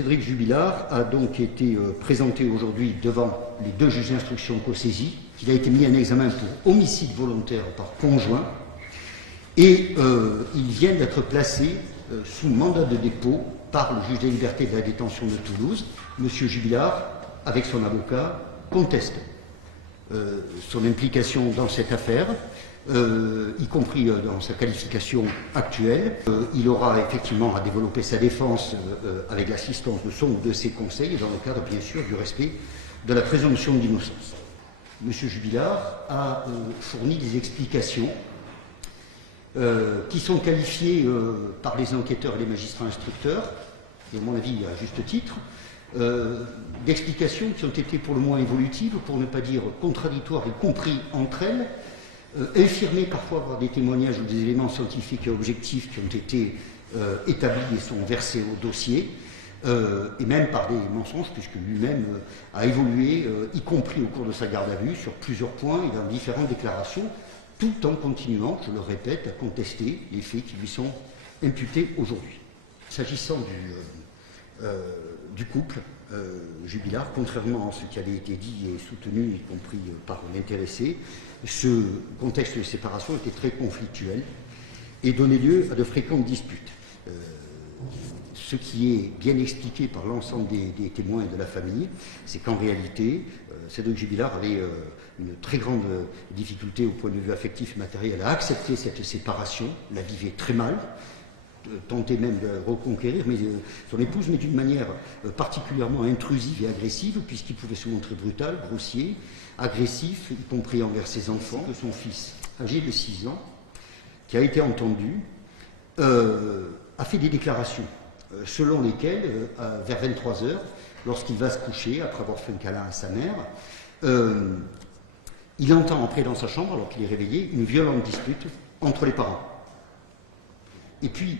Cédric Jubilard a donc été présenté aujourd'hui devant les deux juges d'instruction co-saisis. Il a été mis en examen pour homicide volontaire par conjoint et il vient d'être placé sous mandat de dépôt par le juge des libertés de la détention de Toulouse. Monsieur Jubilard, avec son avocat, conteste son implication dans cette affaire, y compris dans sa qualification actuelle. Il aura effectivement à développer sa défense avec l'assistance de son ou de ses conseils, et dans le cadre bien sûr du respect de la présomption d'innocence. Monsieur Jubilard a fourni des explications qui sont qualifiées par les enquêteurs et les magistrats instructeurs, et à mon avis à juste titre, d'explications qui ont été pour le moins évolutives, pour ne pas dire contradictoires, y compris entre elles, infirmées parfois par des témoignages ou des éléments scientifiques et objectifs qui ont été établis et sont versés au dossier, et même par des mensonges, puisque lui-même a évolué, y compris au cours de sa garde à vue, sur plusieurs points et dans différentes déclarations, tout en continuant, je le répète, à contester les faits qui lui sont imputés aujourd'hui. S'agissant du couple Jubilard, contrairement à ce qui avait été dit et soutenu, y compris par l'intéressé, ce contexte de séparation était très conflictuel et donnait lieu à de fréquentes disputes. Ce qui est bien expliqué par l'ensemble des témoins et de la famille, c'est qu'en réalité, Cédric Jubilard avait une très grande difficulté au point de vue affectif et matériel à accepter cette séparation, la vivait très mal, tentait même de reconquérir, mais son épouse, mais d'une manière particulièrement intrusive et agressive, puisqu'il pouvait se montrer brutal, grossier, agressif, y compris envers ses enfants, que son fils, âgé de 6 ans, qui a été entendu, a fait des déclarations selon lesquelles, vers 23 h, lorsqu'il va se coucher, après avoir fait un câlin à sa mère, il entend entrer dans sa chambre, alors qu'il est réveillé, une violente dispute entre les parents. Et puis,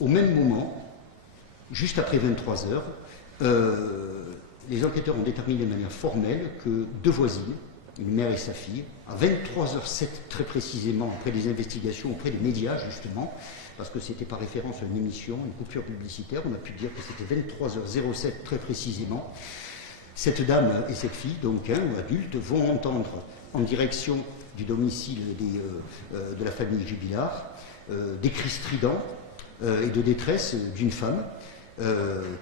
au même moment, juste après 23 h, les enquêteurs ont déterminé de manière formelle que deux voisines, une mère et sa fille, à 23h07 très précisément, après des investigations auprès des médias justement, parce que c'était par référence à une émission, une coupure publicitaire, on a pu dire que c'était 23h07 très précisément, cette dame et cette fille, donc ou adultes, vont entendre en direction du domicile de la famille Jubilard des cris stridents et de détresse d'une femme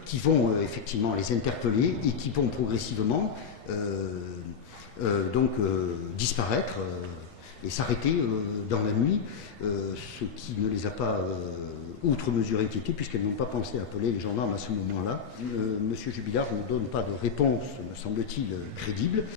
qui vont effectivement les interpeller et qui vont progressivement disparaître et s'arrêter dans la nuit, ce qui ne les a pas outre mesure inquiétés, puisqu'elles n'ont pas pensé à appeler les gendarmes à ce moment-là. Monsieur Jubilard ne donne pas de réponse, me semble-t-il, crédible.